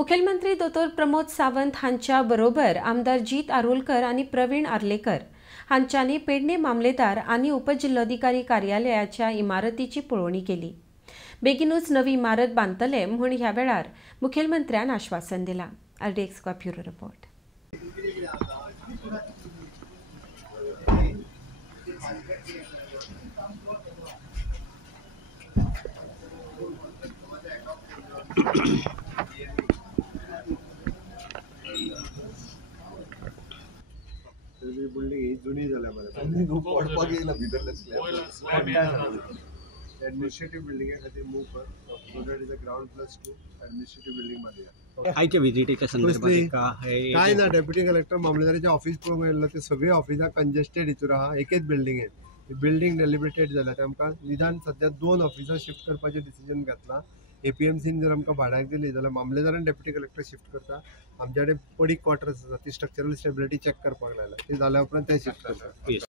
मुखेलमंत्री दोतोर प्रमोद सावंत हांच्या बरोबर आमदार जीत आरोलकर आणि प्रवीण आर्लेकर हांच्यांनी पेडणे मामलेदार आणि उपजिल्लोधिकारी कार्यालयाच्या इमारतीची पळोवणी केली। बेगीनूच नवी इमारत बांदतले म्हूण ह्या वेळार मुखेलमंत्र्यान आश्वासन दिलां। RDX का ब्युरो रिपोर्ट। बिल्डिंग ही जुनी झाल्या मला एडमिनिस्ट्रेटिव्ह बिल्डिंग खातीर मूव कर so that is a ground +2 administrative building मध्ये आयच्या विजिटीच्या संदर्भात काय ना डेप्युटी कलेक्टर मामलेदाराचे ऑफिस पळोवंक येयल्लो ते सगळे ऑफिसां कंजेस्टेड हितूर आहा एकच बिल्डिंगेन बिल्डिंग डेलिब्रेटेड जाला आमकां निदान सध्या 2 ऑफिसां शिफ्ट करपाचें डिसिजन घेतला। APMCन जर आमकां भाड्याक दिली जाल्यार मामलेदारान डेप्युटी कलेक्टर शिफ्ट करता। आमच्या कडेन पडीक क्वार्टर्स आसा ती स्ट्रक्चरल स्टेबिलिटी चेक करपाक लायला ती जाल्या उपरांत ते शिफ्ट करता।